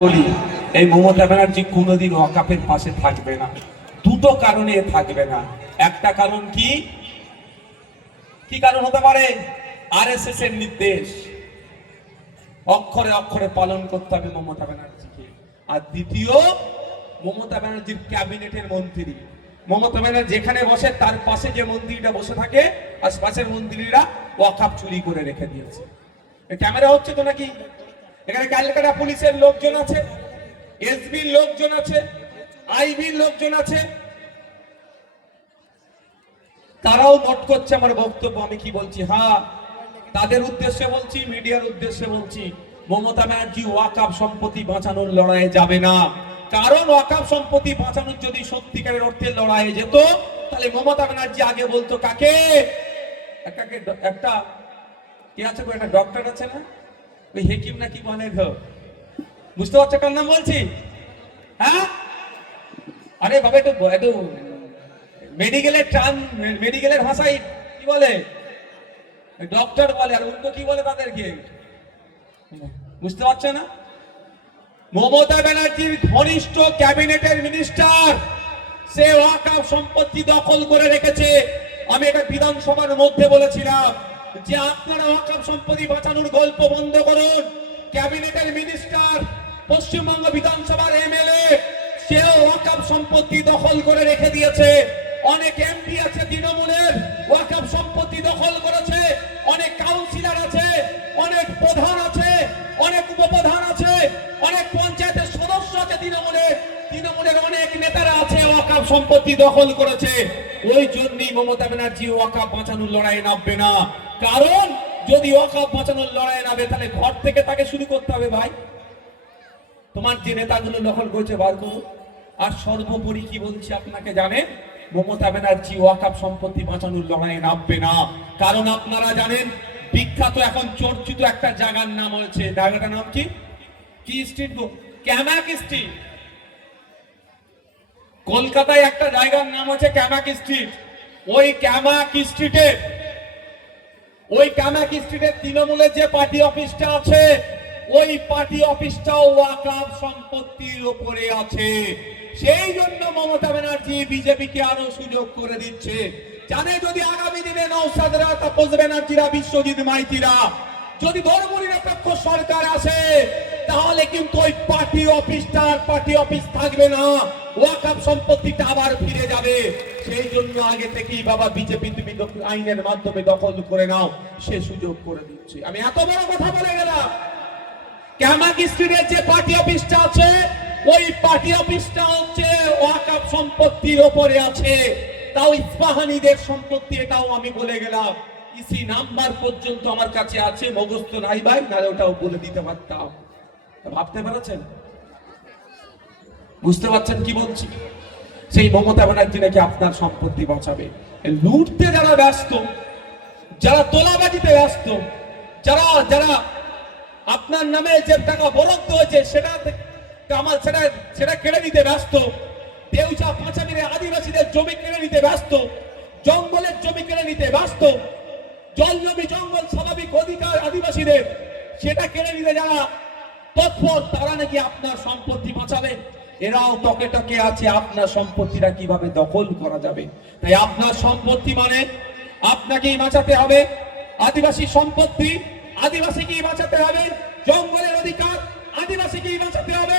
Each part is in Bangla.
বলি, এই মমতা ব্যানার্জি কোনোদিন ওয়াকাপের পাশে থাকবে না। দুটো কারণে থাকবে না। একটা কারণ কি? কি কারণ হতে পারে? আরএসএস এর নির্দেশ। অক্ষরে অক্ষরে পালন করতে হবে মমতা ব্যানার্জিকে। আর দ্বিতীয়, মমতা ব্যানার্জির ক্যাবিনেটের মন্ত্রী। মমতা ব্যানার্জি যেখানে বসে, তার পাশে যে মন্ত্রীটা বসে থাকে আর পাশের মন্ত্রীরা ওয়াকাপ চুরি করে রেখে দিয়েছে। ক্যামেরা হচ্ছে তো নাকি? এখানে ক্যালকাটা পুলিশের লোকজন আছে এসবির লোকজন আছে আইবির লোকজন আছে। তারাও নোট করছে আমার বক্তব্য, আমি কি বলছি? হ্যাঁ তাদের উদ্দেশ্যে বলছি, মিডিয়ার উদ্দেশ্যে বলছি, মমতা ব্যানার্জি ওয়াকাপ সম্পত্তি বাঁচানোর লড়াইয়ে যাবে না। কারণ ওয়াকাপ সম্পত্তি বাঁচানোর যদি সত্যিকারের অর্থে লড়াইয়ে যেত, তাহলে মমতা ব্যানার্জি আগে বলতো কাকে? একটা একটা, কি আছে একটা ডক্টর আছে না? ওই হেকিম না কি বলে বুঝতে পারছ কার নাম বলছি? হ্যাঁ? আরে বাবা, একটু একটু মেডিকেলের মেডিকেলের কি বলে? ডক্টর বলে, আর উল্টো কি বলে তাদেরকে? বুঝতে পারছ না? মমতা ব্যানার্জির ঘনিষ্ঠ ক্যাবিনেটের মিনিস্টার সে ওয়াকাফ সম্পত্তি দখল করে রেখেছে। আমি এটা বিধানসভার মধ্যে বলেছিলাম। যে আপনারা ওয়াকাফ সম্পত্তি বাঁচানোর গল্প বন্ধ করুন। ক্যাবিনেটের মিনিস্টার, পশ্চিমবঙ্গ বিধানসভার এমএলএ, সেও ওয়াকাফ সম্পত্তি দখল করে রেখে দিয়েছে। অনেক এমপি আছে তৃণমূলের ওয়াকাফ সম্পত্তি দখল করেছে। অনেক কাউন্সিলর আছে, অনেক প্রধান আছে, অনেক উপপ্রধান আছে, অনেক পঞ্চায়েতের সদস্য আছে তৃণমূলের। তৃণমূলের অনেক নেতারা আছে ওয়াকাফ সম্পত্তি দখল করেছে। ওই জন্যই মমতা ব্যানার্জি ওয়াকাফ বাঁচানোর লড়াই নামবে না। কারণ যদি ওয়াকাফ বাঁচানোর লড়াই নামে তাহলে ঘর থেকে তাকে শুরু করতে হবে ভাই। তোমার যে নেতাগুলো দখল করছে বার করুন আর সর্বোপরি কি বলছি আপনাকে জানেন? মমতা ব্যানার্জি ওয়াকাপ সম্পত্তি বাঁচানোর লড়াইয়ে নামবে না। কারণ আপনারা জানেন, বিখ্যাত এখন চর্চিত একটা জায়গার নাম হয়েছে, জায়গাটার নাম কি? কি স্ট্রিট ক্যামাক স্ট্রিট কলকাতায় একটা জায়গার নাম হচ্ছে ক্যামাক স্ট্রিট ওই ক্যামাক স্ট্রিটে ওই কামাক স্ট্রিটের তৃণমূলের যে পার্টি অফিসটা আছে, ওই পার্টি অফিসটাও ওয়াকাফ সম্পত্তির উপরে আছে। সেই জন্য মমতা ব্যানার্জি বিজেপিকে আরও সুযোগ করে দিচ্ছে। জানে যদি আগামী দিনে নৌসাদরা তাপস ব্যানার্জিরা, বিশ্বজিৎ মাইতিরা, যদি ধর্মনিরপেক্ষ সরকার আসে তাহলে কিন্তু ওই পার্টি অফিসটার পার্টি অফিস থাকবে না। ওয়াকাফ সম্পত্তিটা আবার ফিরে যাবে। সেই জন্য আগে থেকেই বাবা বিজেপি তুমি আইনের মাধ্যমে দখল করে নাও। সে সুযোগ করে দিচ্ছে। আমি এত বড় কথা বলে গেলাম। ক্যামাক স্ট্রিটের যে পার্টি অফিসটা আছে, ওই পার্টি অফিসটা হচ্ছে সম্পত্তির ওপরে আছে। তাও ইস্পাহানিদের সম্পত্তি, এটাও আমি বলে গেলাম। ইসি নাম্বার পর্যন্ত আমার কাছে আছে মগস্ত নাই ভাই, নাহলে ওটাও বলে দিতে পারতাম। ভাবতে পারছেন? বুঝতে পারছেন কি বলছি? সেই মমতা ব্যানার্জি নাকি আপনার সম্পত্তি বাঁচাবে? লুটতে যারা ব্যস্ত, যারা তোলাবাজিতে ব্যস্ত, যারা যারা আপনার নামে যে টাকা বরাদ্দ হয়েছে, সেটা আমার সেটা সেটা কেড়ে নিতে ব্যস্ত। দেউচা পাঁচামিরে আদিবাসীদের জমি কেড়ে নিতে ব্যস্ত। জঙ্গলের জমি কেড়ে নিতে ব্যস্ত। জল জমি জঙ্গল স্বাভাবিক অধিকার আদিবাসীদের, সেটা কেড়ে নিতে যারা তৎপর তারা নাকি আপনার সম্পত্তি বাঁচাবে? এরাও টকে টকে আছে, আপনার সম্পত্তিটা কীভাবে দখল করা যাবে? তাই আপনার সম্পত্তি মানে আপনাকেই বাঁচাতে হবে। আদিবাসী সম্পত্তি আদিবাসীকেই বাঁচাতে হবে। জঙ্গলের অধিকার আদিবাসীকেই বাঁচাতে হবে।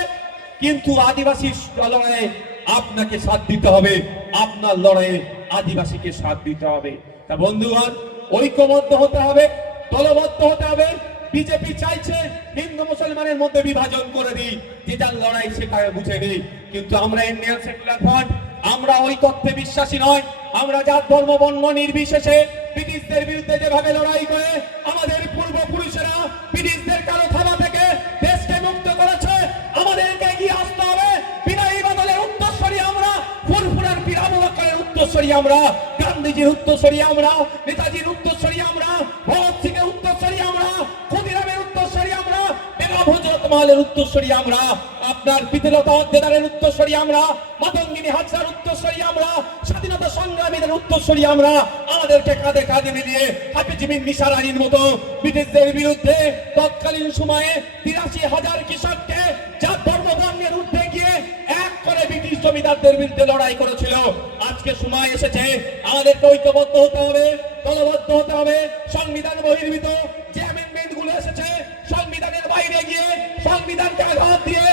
কিন্তু আদিবাসী লড়াইয়ে আপনাকে সাথ দিতে হবে। আপনার লড়াইয়ে আদিবাসীকে সাথ দিতে হবে। তা বন্ধুগণ, ঐক্যবদ্ধ হতে হবে, দলবদ্ধ হতে হবে। বিজেপি চাইছে হিন্দু মুসলমানের মধ্যে বিভাজন করে দিই। যে যার লড়াই সেটাকে বুঝে দিই কিন্তু আমরা ইন্ডিয়ান সেকুলার ফ্রন্ট আমরা ওই তত্ত্বে বিশ্বাসী নয়। আমরা যার ধর্ম, বর্ণ নির্বিশেষে ব্রিটিশদের বিরুদ্ধে যেভাবে লড়াই করে, আমাদের পূর্বপুরুষেরা ব্রিটিশদের কালো থাবা থেকে দেশকে মুক্ত করেছে। আমাদেরকে এগিয়ে আসতে হবে। বিনয়ী বদলের উত্তরস্বরী আমরা, ফুরফুরার পিরাবু আকারের উত্তরস্বরী আমরা, গান্ধীজির উত্তরস্বরী আমরা, নেতাজির উত্তরস্বরী আমরা, ভগৎ সিং এর উত্তরস্বরী উত্তরস্বরী আমরা বেগম হজরত মালের উত্তরস্বরী আমরা, আপনার পিতলতা অধ্যেদারের উত্তরস্বরী আমরা, মাতঙ্গিনী হাজার উত্তরস্বরী আমরা, স্বাধীনতা সংগ্রামীদের উত্তরস্বরী আমরা, আমাদেরকে কাঁধে কাঁধে মিলিয়ে হাফিজিমিন নিসার আলীর মতো ব্রিটিশদের বিরুদ্ধে তৎকালীন সময়ে তিরাশি হাজার কৃষককে যার জমিদারদের বিরুদ্ধে লড়াই করেছিল। আজকে সময় এসেছে, আমাদেরকে ঐক্যবদ্ধ হতে হবে, দলবদ্ধ হতে হবে, সংবিধান বহির্ভূত বাইরে গিয়ে সংবিধানকে আঘাত দিয়ে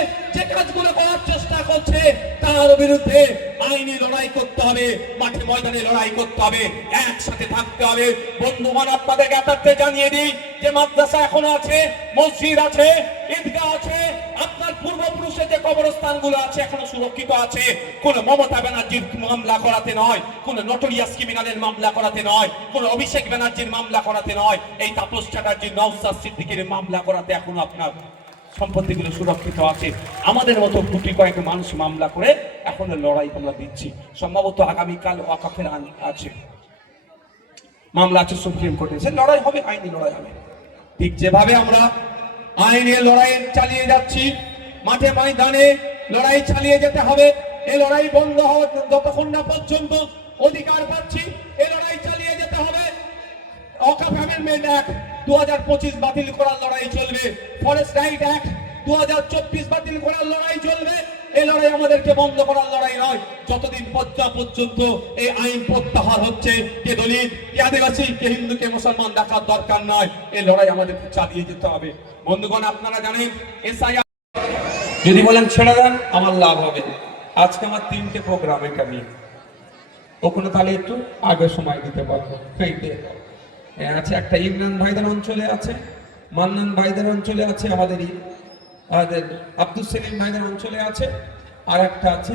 কাজগুলো করার চেষ্টা করছে, তার বিরুদ্ধে আইনি লড়াই করতে হবে, মাঠে ময়দানে লড়াই করতে হবে, একসাথে থাকতে হবে। আপনাদের জ্ঞাতার্থে জানিয়ে দিই যে মাদ্রাসা এখনও আছে, মসজিদ আছে, ঈদগাহ আছে, আপনার পূর্বপুরুষের যে কবরস্থানগুলো আছে এখনও সুরক্ষিত আছে। কোন মমতা ব্যানার্জির মামলা করাতে নয়, কোন নটোরিয়াস ক্রিমিনালের মামলা করাতে নয়, কোন অভিষেক ব্যানার্জির মামলা করাতে নয়। এই তাপস চ্যাটার্জির নওসাদ সিদ্দিকের মামলা করাতে এখনও আপনার সম্পত্তিগুলো সুরক্ষিত আছে। আমাদের মতো কোটি কয়েক মানুষ মামলা করে এখন লড়াই আমরা দিচ্ছি। সম্ভবত আগামীকাল ওয়াকাফের আইন আছে। মামলা আছে, সুপ্রিম কোর্টে সে লড়াই হবে, আইনি লড়াই হবে। ঠিক যেভাবে আমরা আইনের লড়াই চালিয়ে যাচ্ছি, মাঠে ময়দানে লড়াই চালিয়ে যেতে হবে এই লড়াই বন্ধ হওয়ার যতক্ষণ না পর্যন্ত অধিকার পাচ্ছি এই লড়াই চালিয়ে যেতে হবে। অকাপ অ্যামেন্ডমেন্ট অ্যাক্ট দু হাজার পঁচিশ বাতিল করার লড়াই চলবে। ফরেস্ট রাইট অ্যাক্ট দু হাজার চব্বিশ বাতিল করার লড়াই চলবে। এই লড়াই আমাদেরকে বন্ধ করার লড়াই নয়। যতদিন পর্যা পর্যন্ত এই আইন প্রত্যাহার হচ্ছে, কে দলিত, কে আদিবাসী, কে হিন্দু, কে মুসলমান, দেখার দরকার নয়। এই লড়াই আমাদেরকে চালিয়ে যেতে হবে। বন্ধুগণ, আপনারা জানেন এসআই যদি বলেন ছেড়ে দেন, আমার লাভ হবে আজকে আমার তিনটে প্রোগ্রাম এটা নিয়ে ওখানে তাহলে একটু আগে সময় দিতে পারব ফেইতে আছে একটা ইমরান ভাইদের অঞ্চলে আছে, মান্নান ভাইদের অঞ্চলে আছে, আমাদের এই- আমাদের আব্দুল সেলিম ভাইদের অঞ্চলে আছে আর একটা আছে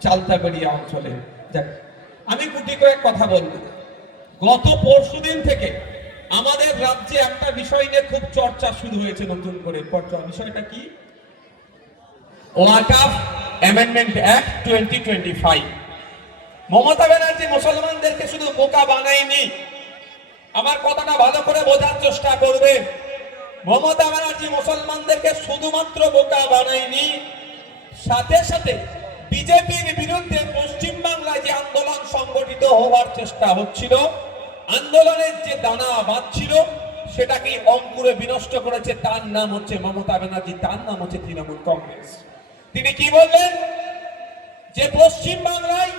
চালতাবেড়িয়া অঞ্চলে। দেখ আমি গুটি কয়েক কথা বলব। গত পরশুদিন থেকে আমাদের রাজ্যে একটা বিষয় নিয়ে খুব চর্চা শুরু হয়েছে নতুন করে। চর্চা বিষয়টা কি? Waqf amendment act twenty twenty five Mamata Banerjee মুসলমানদেরকে শুধু বোকা বানায়নি আমার কথাটা ভালো করে বোঝার চেষ্টা করবে। মমতা ব্যানার্জি মুসলমানদেরকে শুধুমাত্র বোকা বানায়নি, সাথে সাথে বিজেপির বিরুদ্ধে পশ্চিম বাংলায় যে আন্দোলন সংগঠিত হওয়ার চেষ্টা হচ্ছিল, আন্দোলনের যে দানা বাঁধছিল সেটাকে অঙ্কুরে বিনষ্ট করেছে, তার নাম হচ্ছে মমতা ব্যানার্জি, তার নাম হচ্ছে তৃণমূল কংগ্রেস। তিনি কি বললেন? যে পশ্চিম বাংলায়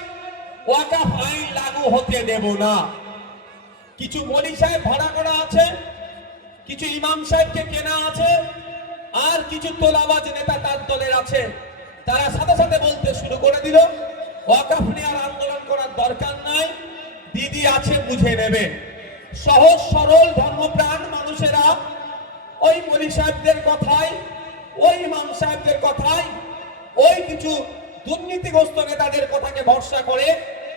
ওয়াকাফ আইন লাগু হতে দেব না। কিছু মলি সাহেব ভাড়া করা আছে, কিছু ইমাম সাহেবকে কেনা আছে, আর কিছু তোলাবাজ নেতা তার দলের আছে। তারা সাথে সাথে বলতে শুরু করে দিল, ওয়াকাফ নিয়ে আর আন্দোলন করার দরকার নাই, দিদি আছে বুঝে নেবে। সহজ, সরল, ধর্মপ্রাণ মানুষেরা ওই মলি সাহেবদের কথায় ওই ইমাম সাহেবদের কথায় ওই কিছু দুর্নীতিগ্রস্ত নেতাদের কথাকে ভরসা করে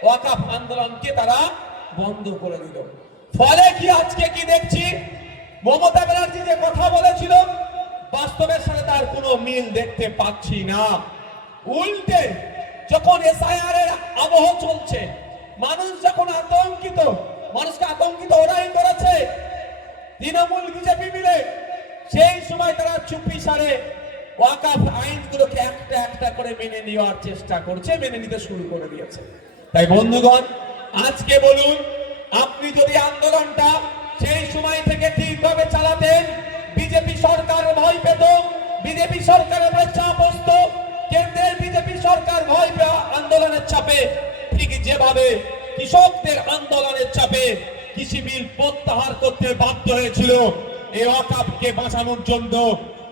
ওয়াকাফ আন্দোলনকে তারা বন্ধ করে দিল। ফলে কি আজকে কি দেখছি? মমতা ব্যানার্জি যে কথা বলেছিল, বাস্তবের সাথে তার কোনো মিল দেখতে পাচ্ছি না। উল্টে যখন এসআইআর এর আবহ চলছে, মানুষ যখন আতঙ্কিত, মানুষকে আতঙ্কিত ওরাই করেছে, তৃণমূল বিজেপি মিলে সেই সময় তারা চুপি সারে ওয়াকাফ আইনগুলোকে একটা একটা করে মেনে নেওয়ার চেষ্টা করছে, মেনে নিতে শুরু করে দিয়েছে। তাই বন্ধুগণ, আজকে বলুন আপনি যদি আন্দোলনটা সেই সময় থেকে ঠিকভাবে চালাতেন, বিজেপি সরকার ভয় পেত, বিজেপি সরকারের উপরে চাপ আসতো, কেন্দ্রের বিজেপি সরকার ভয় পেয়ে আন্দোলনের চাপে, ঠিক যেভাবে কৃষকদের আন্দোলনের চাপে কৃষি বিল প্রত্যাহার করতে বাধ্য হয়েছিল, এই অকাপকে বাঁচানোর জন্য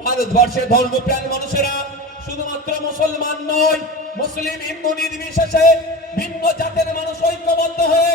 ভারতবর্ষের ধর্মপ্রাণ মানুষেরা শুধুমাত্র মুসলমান নয়, মুসলিম হিন্দু নির্বিশেষে ভিন্ন জাতের মানুষ ঐক্যবদ্ধ হয়ে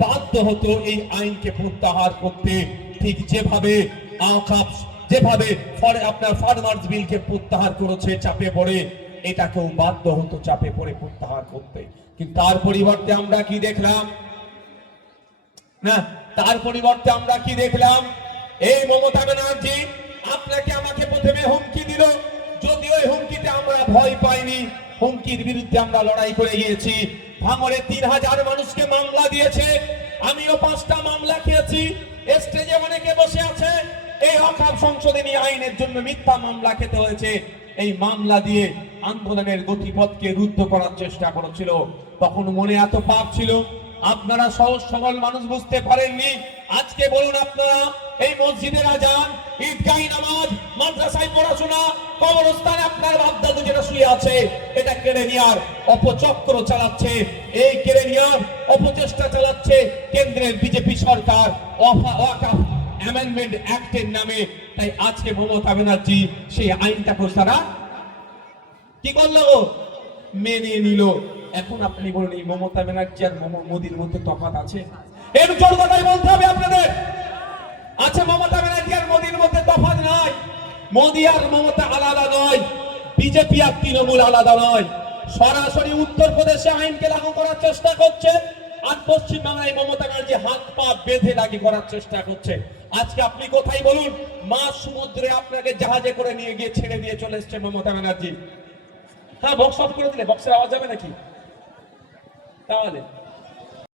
বাধ্য হতো এই আইনকে প্রত্যাহার করতে। ঠিক যেভাবে যেভাবে আপনার ফার্মার্স বিলকে প্রত্যাহার করেছে, চাপে পড়ে, এটাকেও বাধ্য হতো চাপে পড়ে প্রত্যাহার করতে। কিন্তু তার পরিবর্তে আমরা কি দেখলাম? না, তার পরিবর্তে আমরা কি দেখলাম? এই মমতা ব্যানার্জি, আপনাকে আমাকে প্রথমে হুমকি দিল। যদিও এই হুমকিতে আমরা ভয় পাইনি, হুমকির বিরুদ্ধে আমরা লড়াই করে গিয়েছি। ভাঙরে তিন হাজার মানুষকে মামলা দিয়েছে। আমিও পাঁচটা মামলা খেয়েছি। স্টেজে অনেকে বসে আছে। এই অকাপ সংশোধনী আইনের জন্য মিথ্যা মামলা খেতে হয়েছে। এই মামলা দিয়ে আন্দোলনের গতিপথকে রুদ্ধ করার চেষ্টা করেছিল। তখন মনে এত পাপ ছিল। আপনারা সহজ সরল মানুষ বুঝতে পারেননি। আজকে বলুন আপনারা এই মসজিদের আজান, ঈদগাহী নামাজ, মাদ্রাসায় পড়াশোনা, কবরস্থানে আপনার বাপদাদু যেটা শুয়ে আছে, এটা কেড়ে নেওয়ার অপচক্র চালাচ্ছে। এই কেড়ে নেওয়ার অপচেষ্টা চালাচ্ছে কেন্দ্রের বিজেপি সরকার। অ্যামেন্ডমেন্ট অ্যাক্টের নামে। তাই আজকে মমতা ব্যানার্জি সেই আইনটাকে তারা কি করল মেনে নিল। এখন আপনি বলুন, এই মমতা ব্যানার্জি আর মোদির মধ্যে তফাৎ আছে? এর জোর কথাই বলতে হবে আপনাদের। আছে মমতা ব্যানার্জি আর মোদির মধ্যে তফাৎ নাই। মোদি আর মমতা আলাদা নয়, বিজেপি আর তৃণমূল আলাদা নয়। সরাসরি উত্তরপ্রদেশে আইনকে লাগু করার চেষ্টা করছে, আর পশ্চিমবাংলায় মমতা ব্যানার্জি হাত পা বেঁধে লাগু করার চেষ্টা করছে। আজকে আপনি কোথায় বলুন? মা সমুদ্রে আপনাকে জাহাজে করে নিয়ে গিয়ে ছেড়ে দিয়ে চলে এসছে মমতা ব্যানার্জি। হ্যাঁ বক্স অফ করে দিলে বক্সের আওয়াজ যাবে নাকি? তাহলে।